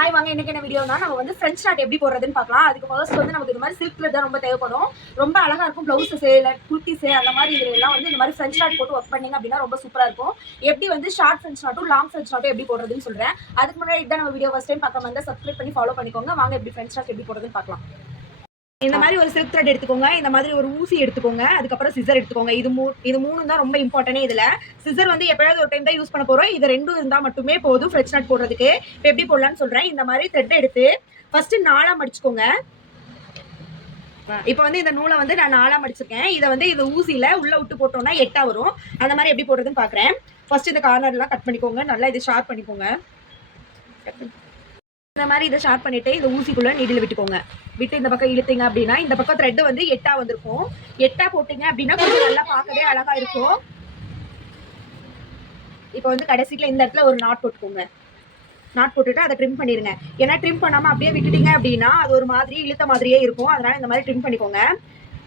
Hi வாங்க, இன்னைக்கு என்ன வீடியோனா நம்ம வந்து ஃப்ரெஞ்ச் நாட் எப்படி போடுறதுன்னு பார்க்கலாம். அதுக்கு ஃபர்ஸ்ட் வந்து நமக்கு இந்த மாதிரி சில்க் த்ரெட் தான் ரொம்ப தேவைப்படும். ரொம்ப அழகா இருக்கும். பிளவுஸஸ் இல்லை குர்த்திஸ் அந்த மாதிரி இதெல்லாம் வந்து இந்த மாதிரி ஃப்ரெஞ்ச் நாட் போட்டு ஒர்க் பண்ணீங்க அப்படின்னா ரொம்ப சூப்பரா இருக்கும். எப்படி வந்து ஷார்ட் ஃப்ரெஞ்ச் நாட்டும் லாங் ஃப்ரெஞ்ச் நாட்டும் எப்படி போடுறதுன்னு சொல்றேன். அதுக்கு முன்னாடி இதான் நம்ம வீடியோ ஃபர்ஸ்ட் டைம் பார்க்க வந்து சப்ஸ்கிரைப் பண்ணி ஃபாலோ பண்ணிக்கோங்க. வாங்க எப்படி ஃப்ரெஞ்ச் நாட் எப்படி போடுறதுன்னு பார்க்கலாம். இந்த மாதிரி ஒரு சில்க் த்ரெட் எடுத்துக்கோங்க. இந்த மாதிரி ஒரு ஊசி எடுத்துக்கோங்க. அதுக்கப்புறம் சிசர் எடுத்துக்கோங்க. இது மூணு தான் ரொம்ப இம்பார்ட்டன்ட். இதுல சிசர் வந்து எப்பயாவது ஒரு டைம் தான் யூஸ் பண்ண போறோம். இது ரெண்டும் இருந்தா மட்டுமே போதும் ஃப்ரெஞ்ச் நாட் போடுறதுக்கு. இப்போ எப்படி போடலாம்னு சொல்றேன். இந்த மாதிரி த்ரெட் எடுத்து ஃபர்ஸ்ட் 4ஆ மடிச்சுக்கோங்க. இப்போ வந்து இந்த நூலை வந்து நான் 4ஆ மடிச்சிருக்கேன். இதை வந்து இந்த ஊசியில உள்ள விட்டு போட்டோம்னா 8ஆ வரும். அந்த மாதிரி எப்படி போடுறதுன்னு பாக்குறேன். ஃபர்ஸ்ட் இந்த கார்னர்லாம் கட் பண்ணிக்கோங்க. நல்லா இதை ஷார்ப் பண்ணிக்கோங்க. இந்த மாதிரி இதை ஷார்ப் பண்ணிட்டு இந்த ஊசிக்குள்ள நீடில் விட்டுக்கோங்க. விட்டு இந்த பக்கம் இழுத்தீங்க அப்படின்னா இந்த பக்கம் த்ரெட் வந்து 8ஆ வந்திருக்கும். 8ஆ போட்டீங்க அப்படின்னா கொஞ்சம் நல்லா பார்க்கவே அழகா இருக்கும். இப்போ வந்து கடைசியில இந்த இடத்துல ஒரு நாட் போட்டுக்கோங்க. நாட் போட்டுட்டு அதை ட்ரிம் பண்ணிடுங்க. ஏன்னா ட்ரிம் பண்ணாம அப்படியே விட்டுட்டீங்க அப்படின்னா அது ஒரு மாதிரி இழுத்த மாதிரியே இருக்கும். அதனால இந்த மாதிரி ட்ரிம் பண்ணிக்கோங்க.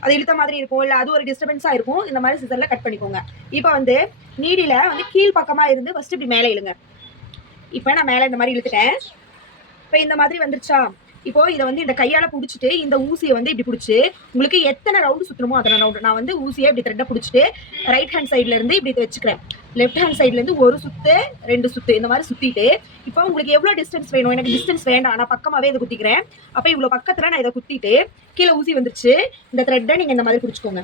அது இழுத்த மாதிரி இருக்கும், இல்லை அது ஒரு டிஸ்டர்பன்ஸா இருக்கும். இந்த மாதிரி சிசர்ல கட் பண்ணிக்கோங்க. இப்போ வந்து நீடில வந்து கீழ் பக்கமா இருந்து ஃபர்ஸ்ட் இப்படி மேலே இழுங்க. இப்போ நான் மேலே இந்த மாதிரி இழுத்துட்டேன். இப்போ இந்த மாதிரி வந்துருச்சா? இப்போ இதை வந்து இந்த கையால பிடிச்சிட்டு இந்த ஊசியை வந்து இப்படி பிடிச்சி உங்களுக்கு எத்தனை ரவுண்டு சுற்றணுமோ அத்தனை ரவுண்டு நான் வந்து ஊசியை இப்படி த்ரெட்டை பிடிச்சிட்டு ரைட் ஹேண்ட் சைட்ல இருந்து இப்படி வச்சுக்கிறேன். லெஃப்ட் ஹேண்ட் சைட்ல இருந்து ஒரு சுத்து 2 சுத்து இந்த மாதிரி சுத்திட்டு இப்போ உங்களுக்கு எவ்வளோ டிஸ்டன்ஸ் வேணும்? எனக்கு டிஸ்டன்ஸ் வேண்டாம், நான் பக்கமாவே இதை குத்திக்கிறேன். அப்போ இவ்வளோ பக்கத்துல நான் இதை குத்திட்டு கீழே ஊசி வந்துருச்சு. இந்த த்ரெட்டை நீங்க இந்த மாதிரி பிடிச்சிக்கோங்க.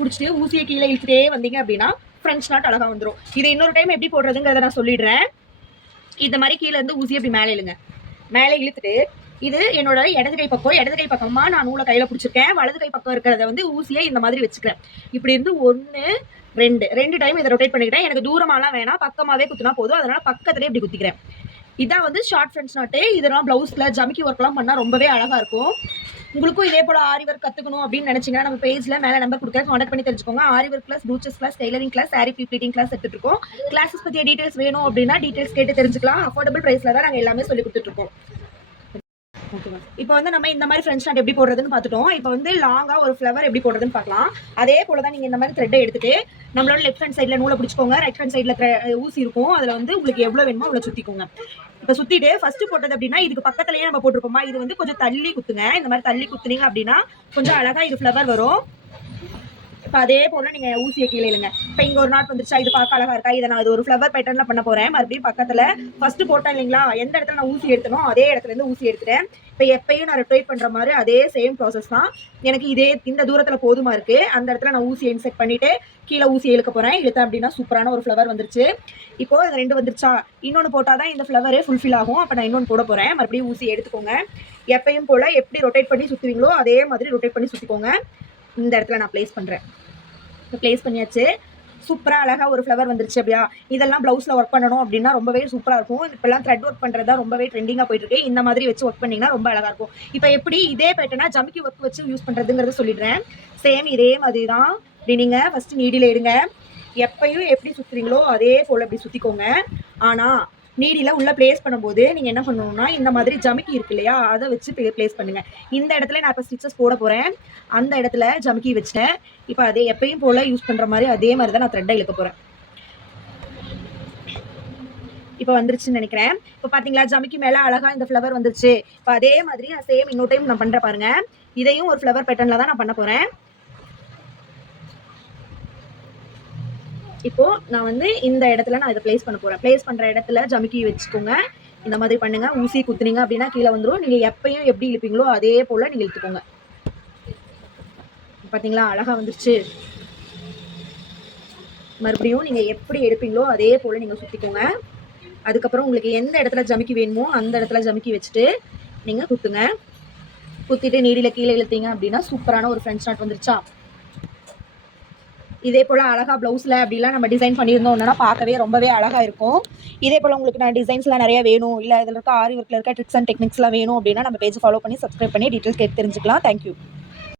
பிடிச்சிட்டு ஊசியை கீழே இழுத்துட்டே வந்தீங்க அப்படின்னா ஃப்ரெஞ்ச் நாட் அழகா வந்துடும். இதை இன்னொரு டைம் எப்படி போடுறதுங்கிறத நான் சொல்லிடுறேன். இந்த மாதிரி கீழே இருந்து ஊசியை இப்படி மேலே இழுங்க. மேலே இழுத்துட்டு இது என்னோட இடது கை பக்கமா நான் நூலை கையில பிடிச்சிருக்கேன். வலது கை பக்கம் இருக்கிறத வந்து ஊசியை இந்த மாதிரி வச்சுக்கிறேன். இப்படி இருந்து 1 2 டைம் இதை ரொட்டேட் பண்ணிக்கிறேன். எனக்கு தூரமாலாம் வேணாம், பக்கமாவே குத்துனா போதும். அதனால பக்கத்துலேயே இப்படி குத்திக்கிறேன். இதான் வந்து ஷார்ட் ஃப்ரெஞ்ச் நாட்டு. இதெல்லாம் பிளவுஸ்ல ஜமிக்கி ஒர்க்லாம் பண்ணா ரொம்பவே அழகா இருக்கும். உங்களுக்கும் இதே போல ஆரி ஒர்க் கத்துக்கணும் அப்படின்னு நினைச்சீங்கன்னா நம்ம பேஜ்ல மேல நம்பர் கொடுக்க கான்டாக்ட் பண்ணி தெரிஞ்சுக்கோங்க. Aari work class, brooches class, tailoring class, sari pleating class எடுத்துட்டு இருக்கோம். கிளாஸஸ் பத்திய டீடைல்ஸ் வேணும் அப்படின்னா டீடைல்ஸ் கேட்டு தெரிஞ்சுக்கலாம். அஃபோர்டபுள் பிரைஸ்ல தான் நாங்க எல்லாமே சொல்லி கொடுத்துட்டு இருக்கோம். இப்போ வந்து நம்ம இந்த மாதிரி ஃப்ரெஞ்ச் நாட் எப்படி போடுறதுன்னு பார்த்துட்டோம். இப்போ வந்து லாங்கா ஒரு ஃப்ளவர் எப்படி போடுறதுன்னு பார்க்கலாம். அதே போல தான் நீங்க இந்த மாதிரி த்ரெட்டை எடுத்துட்டு நம்மளோட லெஃப்ட் ஹேண்ட் சைட்ல நூலை பிடிச்சிக்கோங்க. ரைட் ஹேண்ட் சைட்ல ஊசி இருக்கும். அதுல வந்து உங்களுக்கு எவ்வளவு வேணுமோ அவ்வளவு சுத்திக்கோங்க. இப்போ சுத்திட்டு ஃபர்ஸ்ட் போட்டது அப்படின்னா இதுக்கு பக்கத்துலயே நம்ம போட்டிருப்போமா, இது வந்து கொஞ்சம் தள்ளி குத்துங்க. இந்த மாதிரி தள்ளி குத்துனீங்க அப்படின்னா கொஞ்சம் அழகா இது ஃப்ளவர் வரும். இப்போ அதே போல நீங்க ஊசியை கீழே இழுங்க. இப்போ இங்க ஒரு நாட் வந்துருச்சா? இது பார்க்க அழகா இருக்கா? இதை நான் இது ஒரு ஃப்ளவர் பேட்டர்ன்ல பண்ண போறேன். மறுபடியும் பக்கத்துல ஃபர்ஸ்ட் போட்டேன் இல்லைங்களா, எந்த இடத்துல நான் ஊசி எடுத்தனோ அதே இடத்துல இருந்து ஊசி எடுத்துட்டேன். இப்போ எப்பயும் நான் ரொட்டேட் பண்ற மாதிரி அதே சேம் ப்ராசஸ் தான். எனக்கு இதே இந்த தூரத்துல போதுமா இருக்கு. அந்த இடத்துல நான் ஊசியை இன்செக்ட் பண்ணிட்டு கீழே ஊசியை இழுக்க போறேன். இழுத்தேன் அப்படின்னா சூப்பரான ஒரு ஃப்ளவர் வந்துருச்சு. இப்போ இது 2 வந்துருச்சா? இன்னொன்று போட்டாதான் இந்த ஃப்ளவரே ஃபுல்ஃபில் ஆகும். அப்போ நான் இன்னொன்று போட போறேன். மறுபடியும் ஊசி எடுத்துக்கோங்க. எப்பயும் போல எப்படி ரொட்டேட் பண்ணி சுத்துவீங்களோ அதே மாதிரி ரொட்டேட் பண்ணி சுத்திக்கோங்க. இந்த இடத்துல நான் பிளேஸ் பண்றேன். பிளேஸ் பண்ணியாச்சு. சூப்பரா அழகா ஒரு ஃப்ளவர் வந்துருச்சு. அப்படியா? இதெல்லாம் பிளவுஸ்ல ஒர்க் பண்ணணும் அப்படின்னா ரொம்பவே சூப்பரா இருக்கும். இப்பெல்லாம் த்ரெட் ஒர்க் பண்றதா ரொம்பவே ட்ரெண்டிங்கா போயிட்டு இருக்கு. இந்த மாதிரி வச்சு ஒர்க் பண்ணீங்கன்னா ரொம்ப அழகா இருக்கும். இப்போ எப்படி இதே பேட்டர்னா ஜமிக்கி ஒர்க் வச்சு யூஸ் பண்றதுங்கிறத சொல்லிடுறேன். சேம் இதே மாதிரி தான். இப்படி நீங்க ஃபர்ஸ்ட் நீடில எடுங்க. எப்பயும் எப்படி சுத்துறீங்களோ அதே போல இப்படி சுத்திக்கோங்க. ஆனா நீடில உள்ள பிளேஸ் பண்ணும்போது நீங்க என்ன பண்ணணும்னா இந்த மாதிரி ஜமிக்கி இருக்கு இல்லையா, அதை வச்சு பிளேஸ் பண்ணுங்க. இந்த இடத்துல நான் இப்போ ஸ்டிச்சஸ் போட போறேன். அந்த இடத்துல ஜமிக்கி வச்சிட்டேன். இப்போ அதே எப்பயும் போல யூஸ் பண்ற மாதிரி அதே மாதிரி தான் நான் த்ரெட்டை இழுக்க போறேன். இப்போ வந்துருச்சுன்னு நினைக்கிறேன். இப்போ பாத்தீங்களா ஜமிக்கி மேல அழகா இந்த ஃப்ளவர் வந்துருச்சு. இப்போ அதே மாதிரி நான் சேம் இன்னொரு டைம் நான் பண்றேன் பாருங்க. இதையும் ஒரு ஃப்ளவர் பேட்டர்ன்ல தான் நான் பண்ண போறேன். இப்போ நான் வந்து இந்த இடத்துல நான் இதை பிளேஸ் பண்ண போறேன். பிளேஸ் பண்ற இடத்துல ஜமிக்கி வச்சுக்கோங்க. இந்த மாதிரி பண்ணுங்க. ஊசி குத்துனீங்க அப்படின்னா கீழே வந்துடும். நீங்க எப்பயும் எப்படி இழுப்பீங்களோ அதே போல நீங்க இழுத்துக்கோங்க. பாத்தீங்களா அழகா வந்துருச்சு. மறுபடியும் நீங்க எப்படி எடுப்பீங்களோ அதே போல நீங்க சுத்திக்கோங்க. அதுக்கப்புறம் உங்களுக்கு எந்த இடத்துல ஜமிக்கி வேணுமோ அந்த இடத்துல ஜமிக்கி வச்சுட்டு நீங்க குத்துங்க. குத்திட்டு நீடில கீழே இழுத்தீங்க அப்படின்னா சூப்பரான ஒரு ஃப்ரெஞ்ச் நாட் வந்துருச்சா? இதே போல் அழகா ப்ளவுஸில் அப்படிலாம் நம்ம டிசைன் பண்ணியிருந்தோம்னா பார்க்கவே ரொம்பவே அழகாக இருக்கும். இதே போல் உங்களுக்கு நான் டிசைன்ஸ்லாம் நிறைய வேணும், இல்லை இதில் இருக்க ஆரி ஒர்க்கில் இருக்க ட்ரிக்ஸ் அண்ட் டெக்னிக்ஸ்லாம் வேணும் அப்படின்னா நம்ம பேஜ் ஃபாலோ பண்ணி சப்ஸ்கிரைப் பண்ணி டீட்டெயில்ஸ் கேட்டு தெரிஞ்சுக்கலாம். தேங்க்யூ.